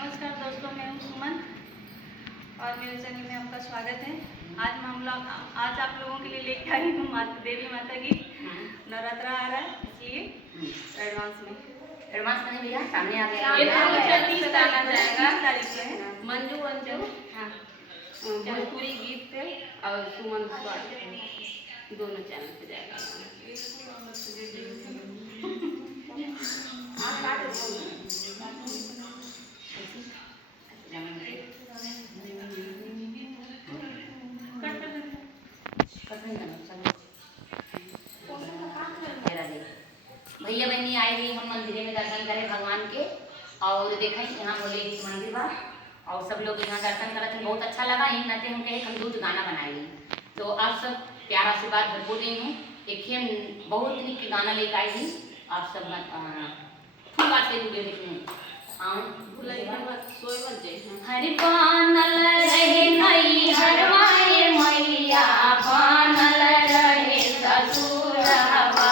नमस्कार दोस्तों, मैं हूँ सुमन और मेरे चैनल में आपका स्वागत है। आज आप लोगों के लिए लेके आई हूँ देवी माता की नवरात्र आ रहा है, इसलिए एडवांस में भैया सामने आ गया। 30 तारीख को है। मंजू भोजपुरी गीत पे और सुमन दोनों चैनल पे जाएगा। भैया बहनी आई हुई हम मंदिर में दर्शन करें भगवान के और देखें यहाँ बोले मंदिर बा और सब लोग यहाँ दर्शन करते हैं। बहुत अच्छा लगा। इन नाते हम कहे हम दूध गाना बनाएंगे तो आप सब प्यारा से बात भरपूर देंगे। देखिए बहुत निक गाना लेकर आई थी। आप सब फुल बात से जुड़े देखिए। हरि बानल रहे नई हरवाए मैया बानल रहे ससुरवा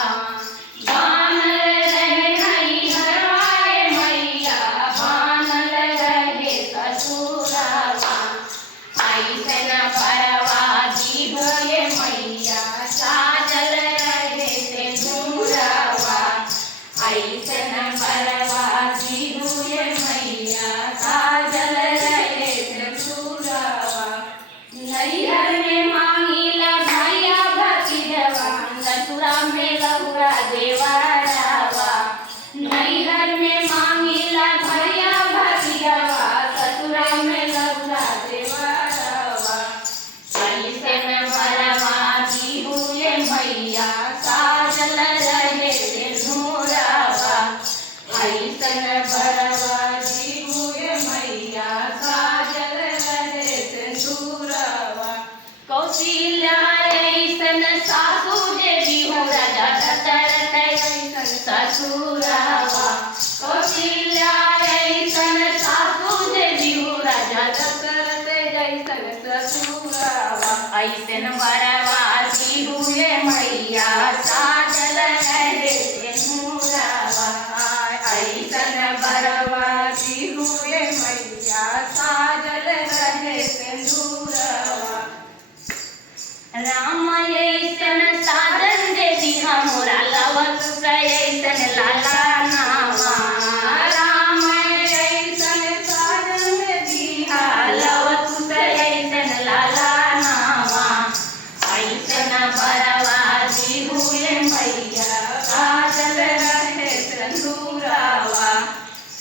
ऐसन बरवासी हुए मैया साजल रहे सिंदूरवा। ऐसन बरवासी हुए मैया साजल रहे सिंदूरवा। राम ऐसन साजन दे दिहा मोरा लवत ऐसन लाला नामा। राम ऐसन साजन दे दिहा लवत ऐसन लाला बरवासी हुए मैया साजल रहे सिंदूरवा।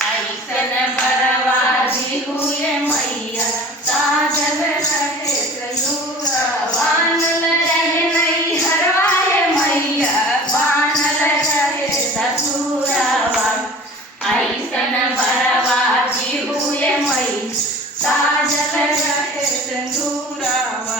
ऐसन बरवासी हुए मैया साजल रहे सिंदूरवा। बानल रहे नई हरवाए मैया बानल रहे ससुरवा। ऐसन बरवासी हुए मैया साजल रहे सिंदूरवा।